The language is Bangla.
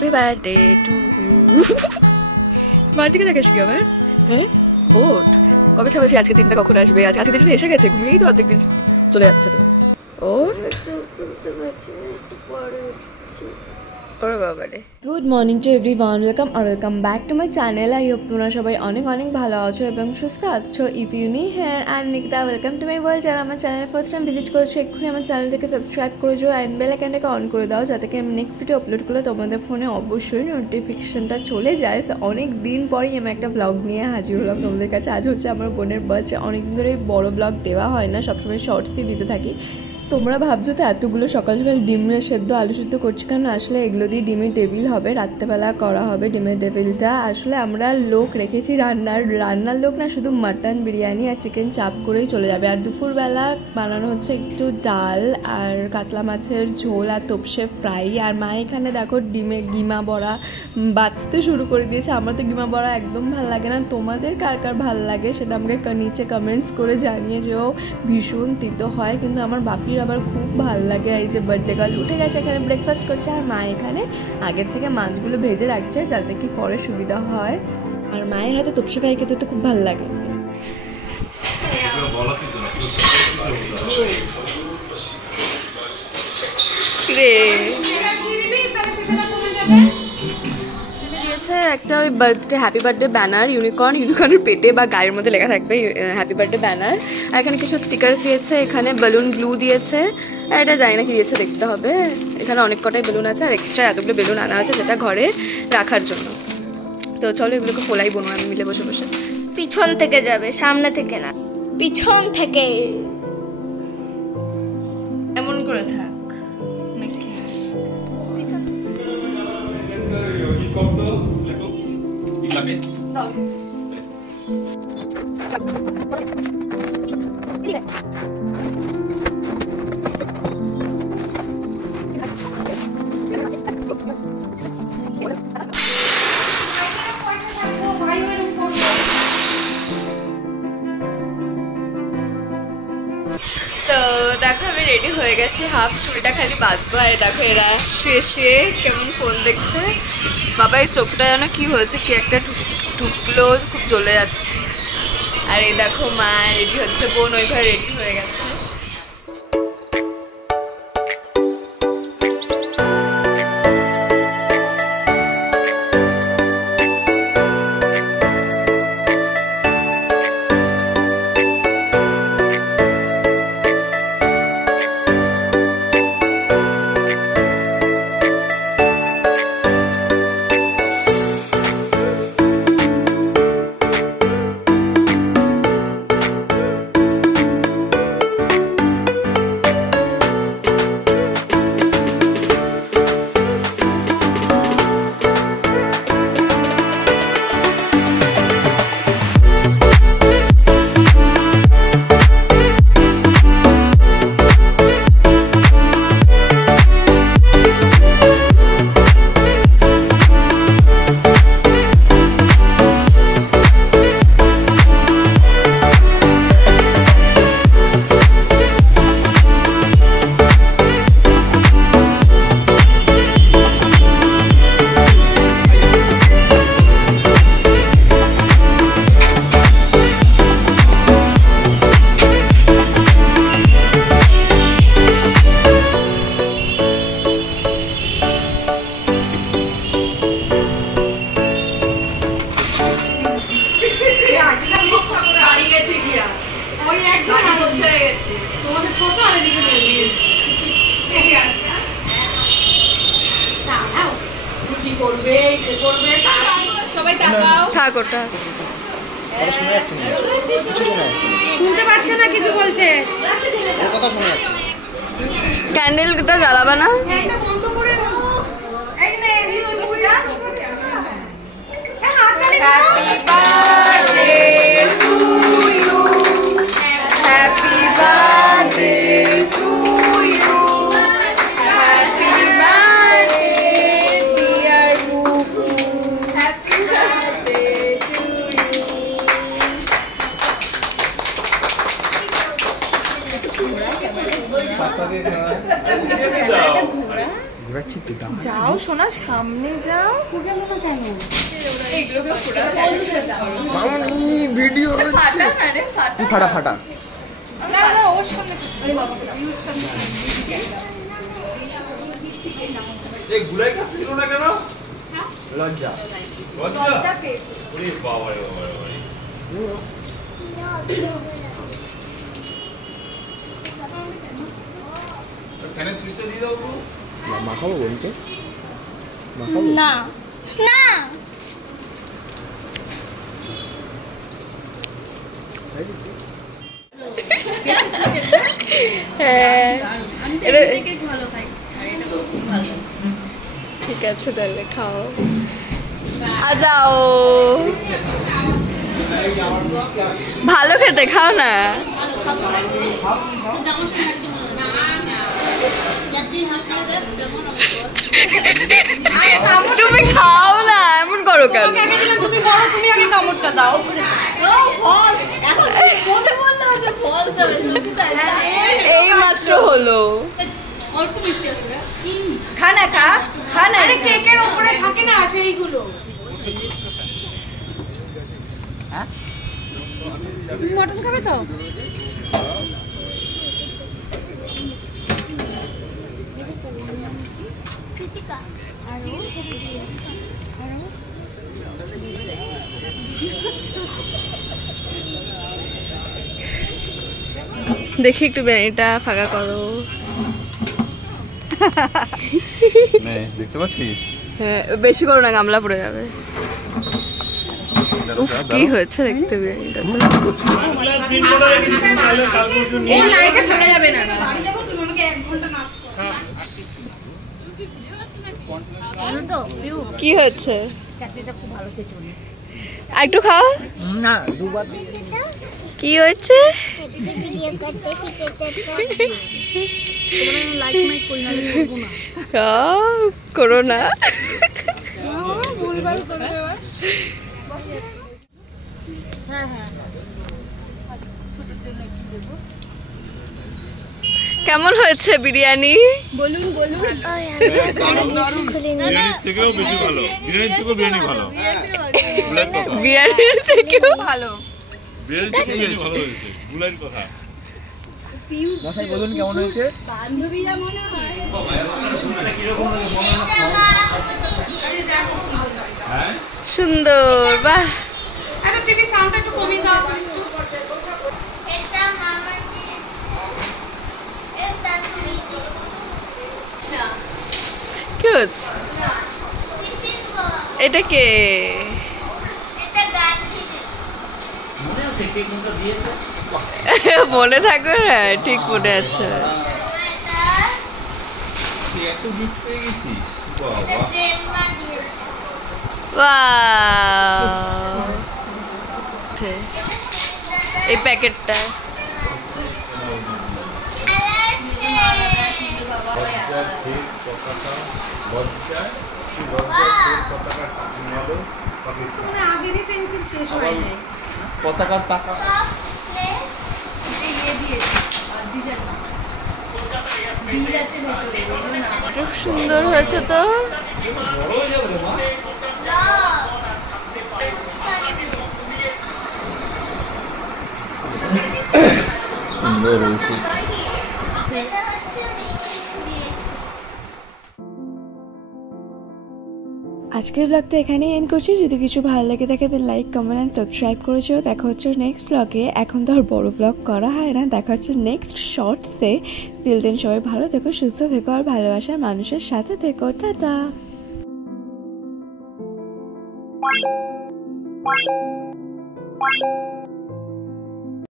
Happy birthday to you. মার দিকে দেখাস কি আবার? হ্যাঁ ওঠ, কবে থেকে বলছি আজকে দিনটা কখন আসবে, আজকে দিনটা এসে গেছে, ঘুমিয়েই তো অর্ধেক দিন চলে যাচ্ছে তো। ওঠ ওরে বাবারে। Good morning to everyone, welcome back to my channel. I hope তোমরা সবাই অনেক অনেক ভালো আছো এবং সুস্থ আছো। If you new here I am Nikita, welcome to my world. যারা আমার চ্যানেল ফার্স্ট টাইম ভিজিট করেছো এক্ষুনি আমার চ্যানেলটাকে সাবস্ক্রাইব করে যাও অ্যান্ড বেল আইকনটাকে অন করে দাও, যাতে কি আমি নেক্সট ভিডিও আপলোড করলে তোমাদের ফোনে অবশ্যই নোটিফিকেশনটা চলে যায়। তো অনেক দিন পরেই আমি একটা ব্লগ নিয়ে হাজির হলাম তোমাদের কাছে। আজ হচ্ছে আমার বোনের বার্থডে। অনেকদিন ধরে বড় ব্লগ দেওয়া হয় না, সবসময় শর্টসই দিতে থাকি। তোমরা ভাবছো তো এতগুলো সকাল সকাল ডিমের সেদ্ধ আলু সেদ্ধ করছি কেন? আসলে এগুলো দিয়ে ডিমের টেবিল হবে, রাত্রেবেলা করা হবে ডিমের টেবিলটা। আসলে আমরা লোক রেখেছি রান্নার লোক না, শুধু মাটন বিরিয়ানি আর চিকেন চাপ করেই চলে যাবে। আর দুপুরবেলা বানানো হচ্ছে একটু ডাল আর কাতলা মাছের ঝোল আর তোপসে ফ্রাই। আর মা এখানে দেখো ডিমের গিমা বড়া বাঁচতে শুরু করে দিয়েছে। আমার তো গিমা বড়া একদম ভালো লাগে না, তোমাদের কার কার ভালো লাগে সেটা আমাকে নিচে কমেন্টস করে জানিয়ে যেও। ভীষণ তিতো হয়, কিন্তু আমার বাপির আবার খুব ভালো লাগে। এই যে বার্থডে গার্ল উঠে গেছে, এখানে ব্রেকফাস্ট করছে। আর মা এখানে আগের থেকে মাছগুলো ভেজে রাখছে যাতে কি পরে সুবিধা হয়। আর মায়ের হাতে তোপসে ফ্রাই খেতে তো খুব ভালো লাগে। একটা ওই বার্থডে হ্যাপি বার্থডে ব্যানার, ইউনিকর্নের পেটে বা গায়ের মধ্যে লেখা থাকবে হ্যাপি বার্থডে ব্যানার। আর এখানে কিছু স্টিকার দিয়েছে, এখানে বেলুন গ্লু দিয়েছে। আর এটা জানি না কি দিয়েছে, দেখতে হবে। এখানে অনেক কটাই বেলুন আছে আর এক্সট্রা এতগুলো বেলুন আনা আছে যেটা ঘরে রাখার জন্য। তো চলো এগুলোকে ফোলাই বোনো আমি মিলে বসে বসে। পিছন থেকে যাবে, সামনে থেকে না, পিছন থেকে। এমন করে থাক। তো দেখো আমি রেডি হয়ে গেছি, হাফ চুড়িটা খালি বাঁধবো। আর দেখো এরা শুয়ে শুয়ে কেমন ফোন দেখছে। বাবা এই চোখটা যেন কি হয়েছে, কি একটা ঢুকলো, খুব জ্বলে যাচ্ছে। আর এই দেখো মা রেডি হচ্ছে, বোন ওই ঘরে রেডি হয়ে গেছে। সবাই তাকাও, থাক ওটা শুনতে পাচ্ছে না, কিছু বলছে, ক্যান্ডেলটা জ্বালাবা না? Happy birthday to you, happy birthday to you, happy birthday dear Bubu, happy birthday to you. ঘোরা যাচ্ছি তো যাও সোনা, সামনে যাও। মামনি ভিডিও হচ্ছে ফাটা ফাটা না না, ওর সামনে এই গুলাই কাছে ছিল না কেন? লজ্জা লজ্জা পেয়েছে। ওরে বাবা রে বাবা রে বাবা। ফ্যানের সুইচটা দিয়ে দাও তো। মাখাবো বলতে মাখাবো না না হ্যাঁ ঠিক আছে তাহলে খাও যাও ভালো খেতে খাও না তুমি খাও না এমন করো কেন তুমি বলো, তুমি আগে কামড়টা দাও। এই মাত্র হলো খানা খা, খানা। আরে কেকের উপরে থাকে না সেইগুলো। মটন খাবে তো দেখি একটু এটা ফাঁকা করো দেখতে পাচ্ছিস? হ্যাঁ বেশি করো না গামলা পড়ে যাবে উফ কি হয়েছে দেখতে বিরিয়ানিটা তো এই লাইটটা পড়ে যাবে না। কি হয়েছে একটু খাও না দুবার কি হয়েছে করো না কেমন হয়েছে বিরিয়ানি বলুন বলুন। বিরিয়ানির থেকেও বেশি ভালো। বিরিয়ানির থেকেও বিরিয়ানি ভালো। বিরিয়ানির থেকেও ভালো বিরিয়ানির থেকে বিরিয়ানি ভালো হয়েছে। গুলাইয়ের কথা। মশাই বলুন কেমন হয়েছে বান্ধবীরা মনে হয় সুন্দর বাহ একটা টিভি সাউন্ডটা একটু কমিয়ে দাও। এটা মামা দিয়েছে, এটা তুমি দিয়েছিস। কি হচ্ছে টিফিন বক্স, এটা কে এটা গান্ধী দিয়েছে। মনে থাকবে না ঠিক মনে আছে তুই এত গিফট পেয়ে গেছিস? বাবা। জেম্মা দিয়েছে। ওয়াও এই প্যাকেটটা লজ্জার ফের পতাকা, লজ্জায় কি লজ্জার ফের পতাকা টাঙালো পাকিস্তান। আগেরই পেন্সিল শেষ হয় নাই। পতাকার টাকা খুব সুন্দর হয়েছে তো বড় হয়ে যাবে রে মা। সুন্দর হয়েছে। আজকের ব্লগটা এখানেই এন্ড করছি যদি কিছু ভালো লাগে থাকে তাহলে লাইক কমেন্ট অ্যান্ড সাবস্ক্রাইব করেছো দেখা হচ্ছে নেক্সট ব্লগে এখন তো আর বড় ব্লগ করা হয় না দেখা হচ্ছে নেক্সট শর্টসে টিল দেন সবাই ভালো থেকো সুস্থ থেকো আর ভালোবাসার মানুষের সাথে থেকো টাটা